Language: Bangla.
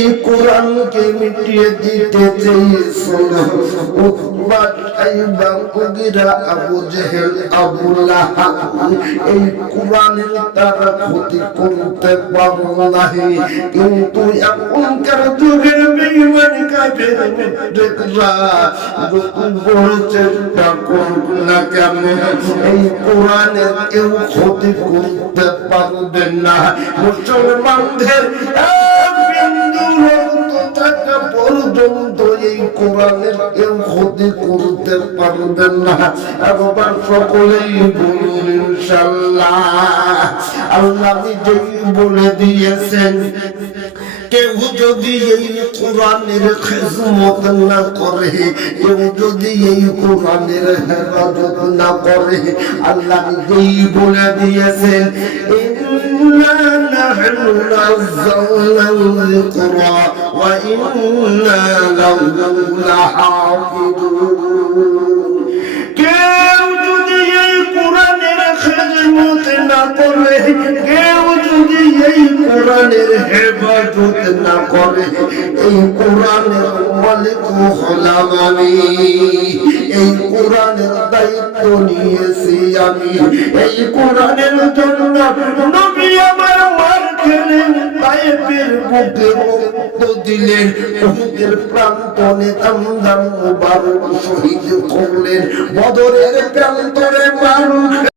এই কোরআনকে মিটিয়ে দিতে চেয়েছিল উতবা সাইবা মুগিরা আবু জেহেল আবু লাহাব এই কোরআনের তারা ক্ষতি করতে পারল না কিন্তু এখনকার যুগের বেঈমান কাফের মুশরিকরা যত বড় চেষ্টা করুক না কেন এই কোরআনের কেউ ক্ষতি করতে পারবে না মুসলমানদের বিন্দু রক্ত থাকা পর্যন্ত এই কোরআনের কেউ ক্ষতি করতে পারবে না একবার সকলেই বলুন ইনশাআল্লাহ আল্লাহ নিজেই বলে দিয়েছেন কেউ যদি এই কোরআনের খিদমত না করে কেউ যদি এই কোরআনের হেফাজত না করে আল্লাহ নিজেই বলে দিয়েছেন ইন্না নাহনু নাযালনা যিকরা ওয়া ইন্না লাহু লাহাফিজুন কেউ যদি এই কোরআনের খিদমত না করে কেউ যদি এই কোরআনের হেফাজত না করে এই কোরআনের মালিক হলাম আমি এই কোরআনের দায়িত্ব নিয়েছি আমি এই কোরআনের জন্য নবী আমার মার খেলেন তায়েফের বুকে রক্ত দিলেন উহুদের প্রান্তরে দামদাম মুবারক শহীদ করলেন বদরের প্রান্তরে মার